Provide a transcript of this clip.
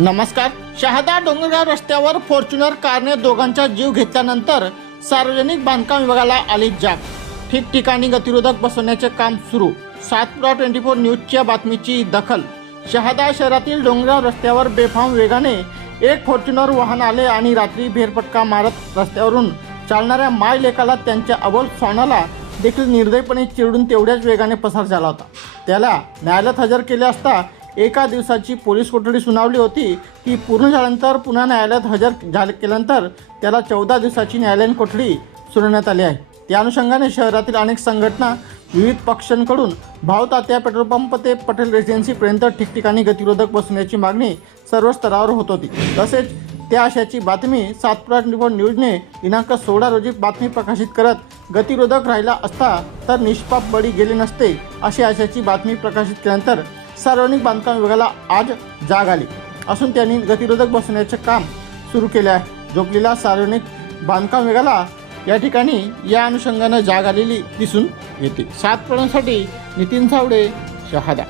नमस्कार. शहादा डोंगरगाव रस्त्यावर फॉर्च्युनर कारने दोघांचा जीव घेतल्यानंतर सार्वजनिक बांधकाम विभागाला आली जाग. ठिकठिकाणी गतिरोधक बसवण्याचे काम सुरू. सातपुरा ट्वेंटी फोर न्यूजच्या बातमीची दखल. शहादा शहरातील डोंगरगाव रस्त्यावर बेफाम वेगाने एक फॉर्च्युनर वाहन आले आणि रात्री भेरपटका मारत रस्त्यावरून चालणाऱ्या माय लेकाला त्यांच्या अबोल स्वानाला देखील निर्दयपणे चिरडून तेवढ्याच वेगाने पसार झाला होता. त्याला न्यायालयात हजर केले असता एका दिवसाची पोलीस कोठडी सुनावली होती. ती पूर्ण झाल्यानंतर पुन्हा न्यायालयात हजर झाले केल्यानंतर त्याला चौदा दिवसाची न्यायालयीन कोठडी सुनावण्यात आली आहे. त्या अनुषंगाने शहरातील अनेक संघटना विविध पक्षांकडून भावतात्या पेट्रोल पंप ते पटेल रेसिडेन्सीपर्यंत ठिकठिकाणी गतिरोधक बसवण्याची मागणी सर्व स्तरावर होत होती. तसेच त्या आशयाची बातमी सातपुरा ट्वेंटी न्यूजने दिनांक सोळा रोजी बातमी प्रकाशित करत गतिरोधक राहिला असता तर निष्पाप बळी गेले नसते अशी आशयाची बातमी प्रकाशित केल्यानंतर सार्वजनिक बांधकाम विभागाला आज जाग आली. असून त्यांनी गतिरोधक बसवण्याचे काम सुरू केले आहे. जोपलेल्या सार्वजनिक बांधकाम विभागाला या ठिकाणी या अनुषंगानं जाग आलेली दिसून येते. सात नितीन सावडे शहादा.